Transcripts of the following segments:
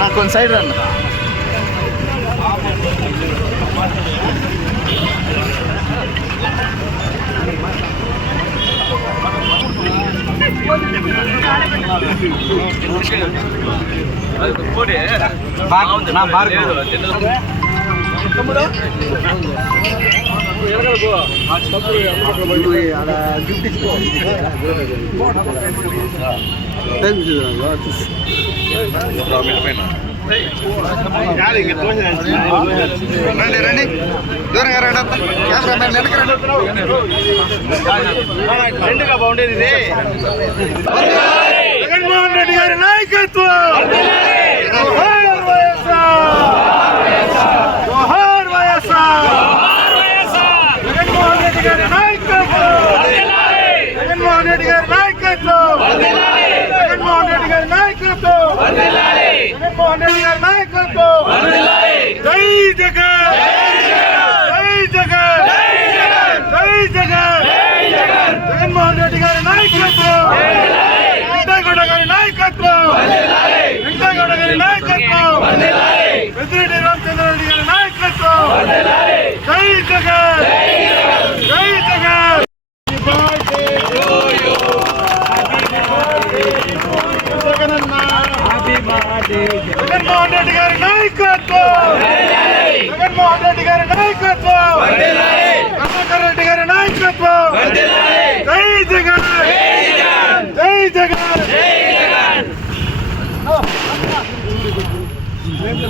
నాకు కొంచెం సైడ్ రండి రండి రండి దూరంగా రండి కెమెరామెన్ వెనక రండి రెండుగా బాగుండేది ఇది జగన్మోహన్ రెడ్డి గారి నాయకత్వం జోహార్ వైఎస్ఆర్! జోహార్ వైఎస్ఆర్! జగన్మోహన్ రెడ్డి గారి నాయకత్వం జగన్మోహన్ రెడ్డి గారి నాయకత్వం జగన్మోహన్ రెడ్డి గారి నాయకత్వం జగన్మోహన్ రెడ్డి గారి నాయకత్వం జై జగన్ జై జగన్ జై జగన్ జగన్మోహన్ రెడ్డి గారి నాయకత్వం వెంకటగౌడ గారి నాయకత్వం వెంకటగౌడ గారి నాయకత్వం పెద్దిరెడ్డి రామచంద్ర రెడ్డి గారి నాయకత్వం జై జగన్ జై జగన్ జగన్మోహన్ రెడ్డి గారి నాయకత్వం జగన్మోహన్ రెడ్డి గారి నాయకత్వం కమలాకర్ రెడ్డి గారి నాయకత్వం జై జగన్ జై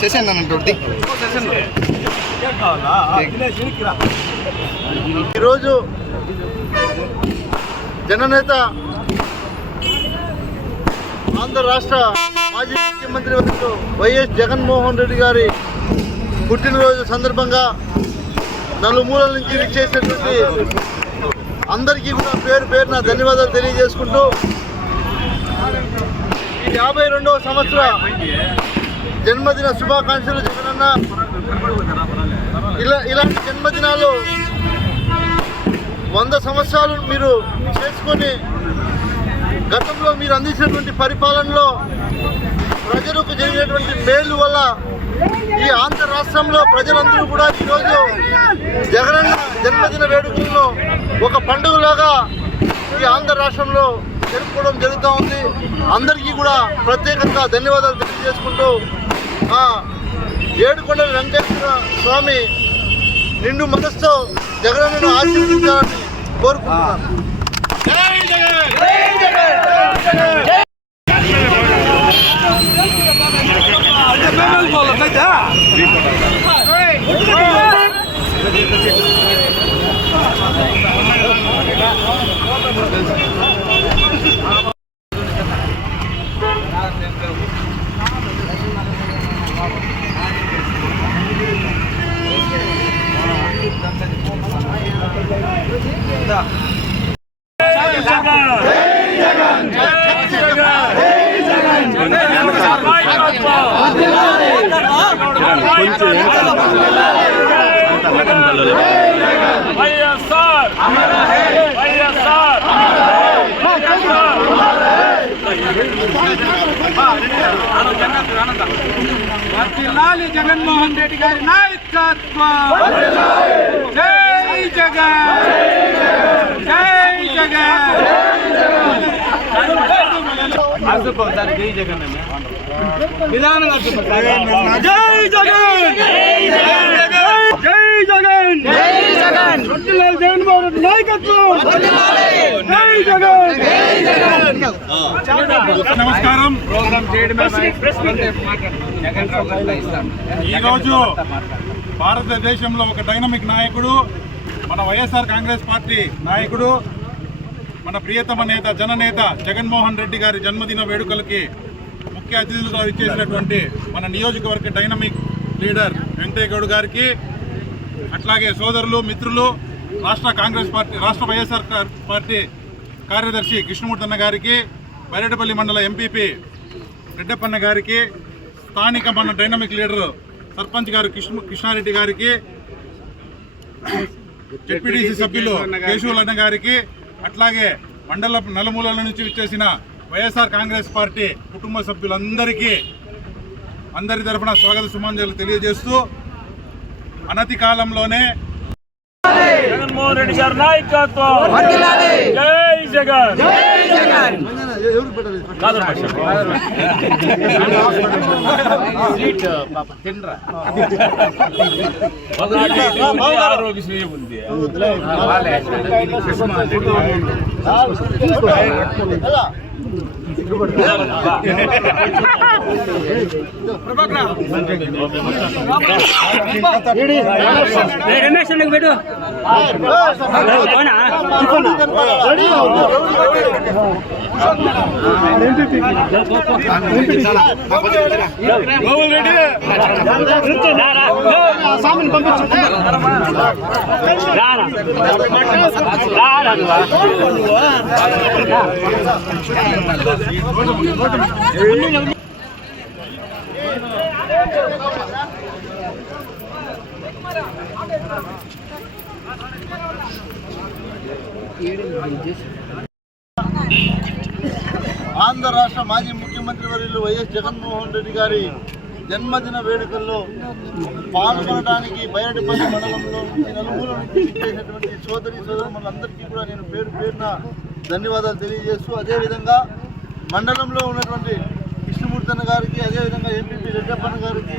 సెషన్ ఈరోజు జననేత ఆంధ్ర రాష్ట్ర మాజీ ముఖ్యమంత్రి వైఎస్ జగన్మోహన్ రెడ్డి గారి పుట్టినరోజు సందర్భంగా నలుమూలల నుంచి విచ్చేసినటువంటి అందరికీ కూడా పేరు పేరున ధన్యవాదాలు తెలియజేసుకుంటూ ఈ యాభై రెండవ సంవత్సర జన్మదిన శుభాకాంక్షలు జగనన్న ఇలా ఇలాంటి జన్మదినాలు వంద సంవత్సరాలు మీరు చేసుకొని గతంలో మీరు అందించినటువంటి పరిపాలనలో ప్రజలకు జరిగినటువంటి మేలు వల్ల ఈ ఆంధ్ర రాష్ట్రంలో ప్రజలందరూ కూడా ఈరోజు జగనన్న జన్మదిన వేడుకలను ఒక పండుగలాగా ఈ ఆంధ్ర రాష్ట్రంలో జరుపుకోవడం జరుగుతూ ఉంది. అందరికీ కూడా ప్రత్యేకంగా ధన్యవాదాలు తెలియజేసుకుంటూ ఆ ఏడుకొండల వెంకటేశ్వర స్వామి నిండు మనస్సుతో జగనన్నను ఆశీర్వదించాలని కోరుకుంటున్నాను. Hey! వైఎస్ఆర్ వైఎస్ఆర్ వర్ధిల్లాలి జగన్మోహన్ రెడ్డి గారి నాయకత్వం జై జగన్ జై జగన్ జై జగన్ జై జగన్ జై జగన్ నాయకత్వం జై జగన్ నమస్కారం. ఈరోజు భారతదేశంలో ఒక డైనమిక్ నాయకుడు మన వైఎస్ఆర్ కాంగ్రెస్ పార్టీ నాయకుడు మన ప్రియతమ నేత జననేత జగన్మోహన్ రెడ్డి గారి జన్మదిన వేడుకలకి ముఖ్య అతిథులుగా ఇచ్చేసినటువంటి మన నియోజకవర్గ డైనమిక్ లీడర్ వెంకయ్య గౌడ్ గారికి అట్లాగే సోదరులు మిత్రులు రాష్ట్ర కాంగ్రెస్ పార్టీ రాష్ట్ర వైఎస్ఆర్ పార్టీ కార్యదర్శి కృష్ణమూర్తి అన్న గారికి బైరెడ్డిపల్లి మండల ఎంపీపీ రెడ్డప్పన్న గారికి స్థానిక మన డైనమిక్ లీడర్ సర్పంచ్ గారు కృష్ణ కృష్ణారెడ్డి గారికి జెడ్పీటీసీ సభ్యులు కేశవులన్న గారికి అట్లాగే మండల నలుమూలల నుంచి విచ్చేసిన వైఎస్ఆర్ కాంగ్రెస్ పార్టీ కుటుంబ సభ్యులందరికీ అందరి తరఫున స్వాగత సుమాంజలు తెలియజేస్తూ అనతి కాలంలోనే జగన్మోహన్ రెడ్డి గారి నాయకత్వం. జై జగన్. భాష. ఒకటి ఉంది, ఆరోగ్యశ్రీ ఉంది? రమేష్ పెట్టు. స్వామిని పంపించు రారా ఆంధ్ర రాష్ట్ర మాజీ ముఖ్యమంత్రి వర్యులు వైఎస్ జగన్మోహన్ రెడ్డి గారి జన్మదిన వేడుకల్లో పాల్గొనడానికి బయటపల్లి మండలంలో నలుగురు నుంచి చేసినటువంటి సోదరి సోదరులందరికీ కూడా నేను పేరు పేరున ధన్యవాదాలు తెలియజేస్తూ అదేవిధంగా మండలంలో ఉన్నటువంటి కృష్ణమూర్తి అన్న గారికి అదేవిధంగా ఎంపీపీ రెడ్డప్పన్న గారికి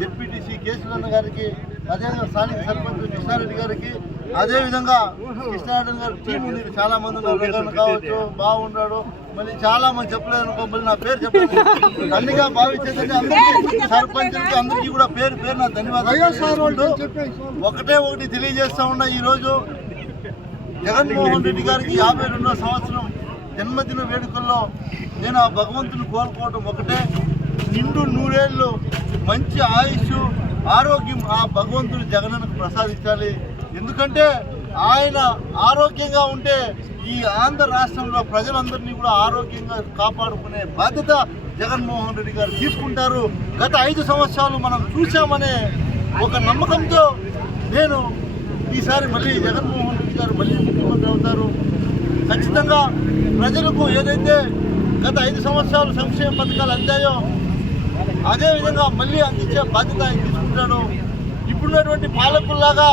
జెడ్పీటీసీ కేసులన్న గారికి అదేవిధంగా స్థానిక సర్పంచ్ కృష్ణారెడ్డి గారికి అదేవిధంగా కృష్ణారెడ్డి గారి టీం ఉంది. చాలా మంది ఉన్నారు. కావచ్చు బాగున్నాడు మళ్ళీ చాలా మంది చెప్పలేదు అనుకో మళ్ళీ నా పేరు చెప్పలేదు అన్నిగా భావించేదంటే అందరికీ సర్పంచులకి అందరికీ కూడా పేరు పేరు నా ధన్యవాదాలు. ఒకటే ఒకటి తెలియజేస్తా ఉన్నా ఈరోజు జగన్మోహన్ రెడ్డి గారికి యాభై రెండో సంవత్సరం జన్మదిన వేడుకల్లో నేను ఆ భగవంతుని కోరుకోవడం ఒకటే. నిండు నూరేళ్ళు మంచి ఆయుష్ ఆరోగ్యం ఆ భగవంతుడు జగనన్నకు ప్రసాదించాలి. ఎందుకంటే ఆయన ఆరోగ్యంగా ఉంటే ఈ ఆంధ్ర రాష్ట్రంలో ప్రజలందరినీ కూడా ఆరోగ్యంగా కాపాడుకునే బాధ్యత జగన్మోహన్ రెడ్డి గారు తీసుకుంటారు. గత ఐదు సంవత్సరాలు మనం చూసామనే ఒక నమ్మకంతో నేను ఈసారి మళ్ళీ జగన్మోహన్ రెడ్డి గారు మళ్ళీ ముఖ్యమంత్రి అవుతారు. ఖచ్చితంగా ప్రజలకు ఏదైతే గత ఐదు సంవత్సరాలు సంక్షేమ పథకాలు అందాయో అదేవిధంగా మళ్ళీ అందించే బాధ్యత ఆయన తీసుకుంటాడు. ఇప్పుడున్నటువంటి పాలకుల్లాగా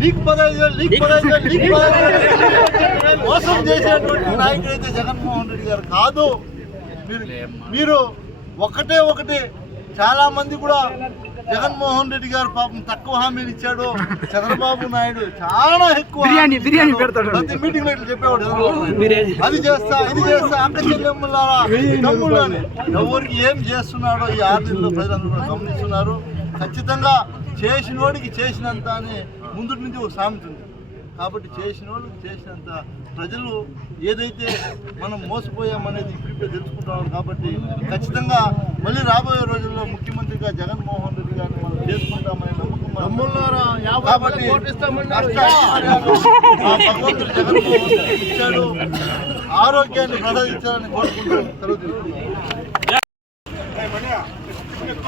నీకు పదహైదు వేలు నీకు పదహైదు వేలు నీకు పదహైదు మోసం చేసేటువంటి నాయకుడు అయితే జగన్మోహన్ రెడ్డి గారు కాదు. మీరు ఒకటే ఒకటి చాలా మంది కూడా జగన్మోహన్ రెడ్డి గారు పాపం తక్కువ హామీలు ఇచ్చాడు. చంద్రబాబు నాయుడు చాలా ఎక్కువ. ప్రతి మీటింగ్లో ఇట్లా చెప్పేవాడు. అది చేస్తా ఇది చేస్తా అక్క చెల్లెమ్మలారా తమ్ముళ్ళు ఎవరికి ఏం చేస్తున్నాడో ఈ ఆరు నెలల్లో ప్రజలందరూ కూడా గమనిస్తున్నారు. ఖచ్చితంగా చేసినోడికి చేసినంత అని ముందు నుంచి ఒక సామెత ఉంది. కాబట్టి చేసినోడికి చేసినంత ప్రజలు ఏదైతే మనం మోసపోయామనేది ఇప్పుడిప్పుడే తెలుసుకుంటున్నారు కాబట్టి ఖచ్చితంగా మళ్ళీ రాబోయే రోజుల్లో ముఖ్యమంత్రిగా జగన్మోహన్ రెడ్డి గారిని మనం చేసుకుంటామనే నమ్మకం కాబట్టి భగవంతుడు జగన్మోహన్ ఇచ్చాడు. ఆరోగ్యాన్ని ప్రసాదించాలని కోరుకుంటూ.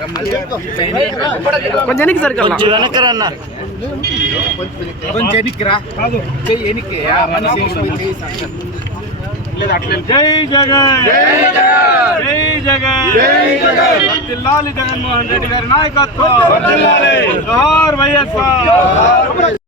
తరఫున. హలో హలో, చేసే. కొంచెం వెనక్కి సరికల్లా జై జగన్. జై జగన్. జై జగన్. జై జగన్. జిల్లాలి జగన్మోహన్ రెడ్డి గారి నాయకత్వం. జోహార్ వైఎస్ఆర్.